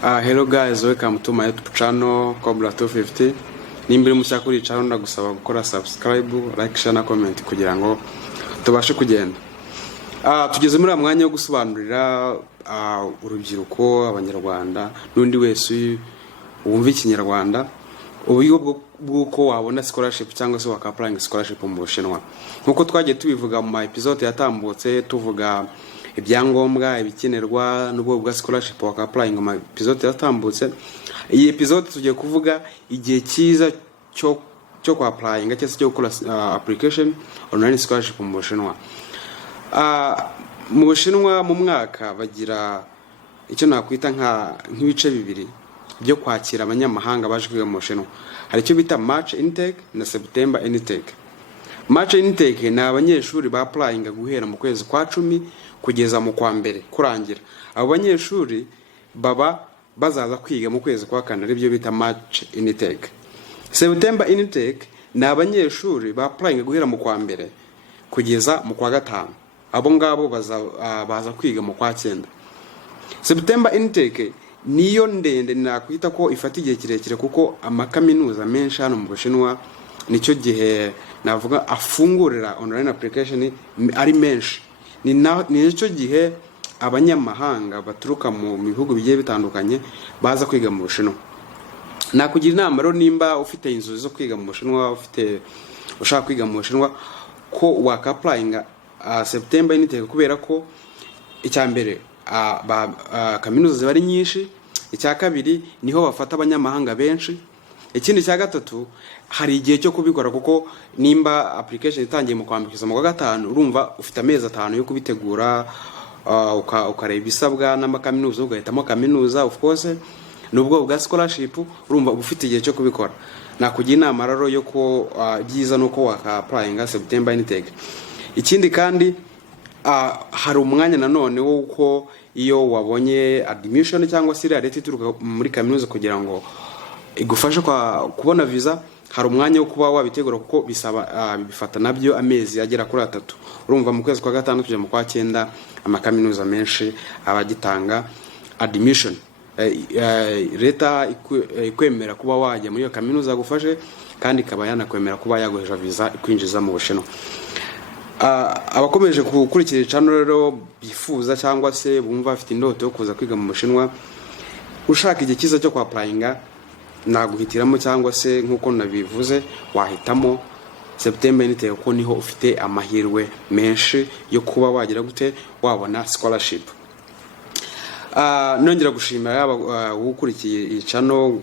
Hello guys, welcome to my YouTube channel Cobra 250. Nimbere mushya kuri channel ndagusaba gukora subscribe, like, share na comment kugira ngo tubashe kugenda. Tugeze muri amwanya wo gusobanurira urubyiruko abanyarwanda n'undi wese wumva ikinyarwanda uburyo bw'uko wabona scholarship cyangwa se waka-applying scholarship mu Bushinwa. Nkuko twagiye tubivuga mu episode yatambutse tuvuga ibyangombwa ibikenerwa n'ubwo bwa scholarship waka-applying mu episode yatambutse. Iyi episode tugiye kuvuga igihe cyiza cyo kwa-applying cyangwa cyo gukora application online scholarship mu Bushinwa. Mu Bushinwa mu mwaka bagira icyo nakwita nk'ibice bibiri byo kwakira abanyamahanga baje kwiga mu Bushinwa. Hari icyo bita March intake na September intake. March intake ni abanyeshuri ba applying guhera mu kwezi kwa 10 kugeza mu kwa mbere kurangira. Abo banyeshuri baba bazaza kwiga mu kwezi kwa 4 aribyo bita March intake. September intake ni abanyeshuri ba applying guhera mu kwa mbere kugeza mu kwa 5. Abo ngabo baza kwiga mu kwa 9. September intake niyo ndende nakwita ko ifata igihe kirekire kuko amakaminuza menshi hano mu Bushinwa nicyo gihe navuga afungurira online application ari menshi. Nicyo gihe abanyamahanga baturuka mu bihugu bigiye bitandukanye baza kwiga mu Bushinwa. Nakugira inama rero nimba ufite inzozi zo kwiga mu Bushinwa, ushaka kwiga mu Bushinwa ko waka-applying September intake kubera ko icyambere kaminuza zibari nyinshi, icya kabiri niho bafata abanyamahanga benshi, ikindi cya gatatu hari igihe cyo kubikora kuko nimba application itangiye mu kwambikiza mu kwa 5 urumva ufite amezi 5 yo kubitegura ukareba ibisabwa n'amakaminuza ugahitamo kaminuza of course nubwo bwa scholarship urumva ufite igihe cyo kubikora. Nakugira inama rero yo ko byiza nuko waka-applying September intake. Ikindi kandi hari umwanya nanone wo uko iyo wabonye admission cyangwa se leta ituruka muri kaminuza kugira ngo igufashe kubona visa, hari umwanya wo kuba wabitegura kuko bisaba bifata nabyo amezi agera kuri 3. Urumva mu kwezi kwa 5 kujya mu kwa 9 amakaminuza menshi abagitanga admission. Leta ikwemera kuba wajya muri iyo kaminuza gufashe kandi ikaba yanakwemera kuba yaguheja visa ikwinjiza mu Bushinwa. Abakomeje gukurikira channel rero bifuza cyangwa se bumva afite indoto yo kuza kwiga mu Bushinwa, ushaka igihe cyiza cyo kwa-applying naguhitiramo cyangwa se nkuko nabivuze wahitamo September intake kuko niho ufite amahirwe menshi yo kuba wagira gute wabona scholarship. Nongera gushimira gukurikiye iyi channel,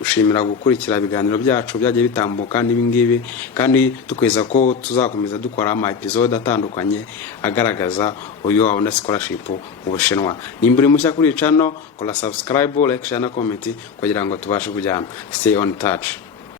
ushimira gukurikira ibiganiro byacu byagiye bitambuka n'ibingibi kandi tukweza ko tuzakomeza dukora ama episode atandukanye agaragaza uyo wabona scholarship mu Bushinwa. Nimbure mushya kuri channel kola subscribe, like, share na comment kugira ngo tubashe kujyana. Stay on touch.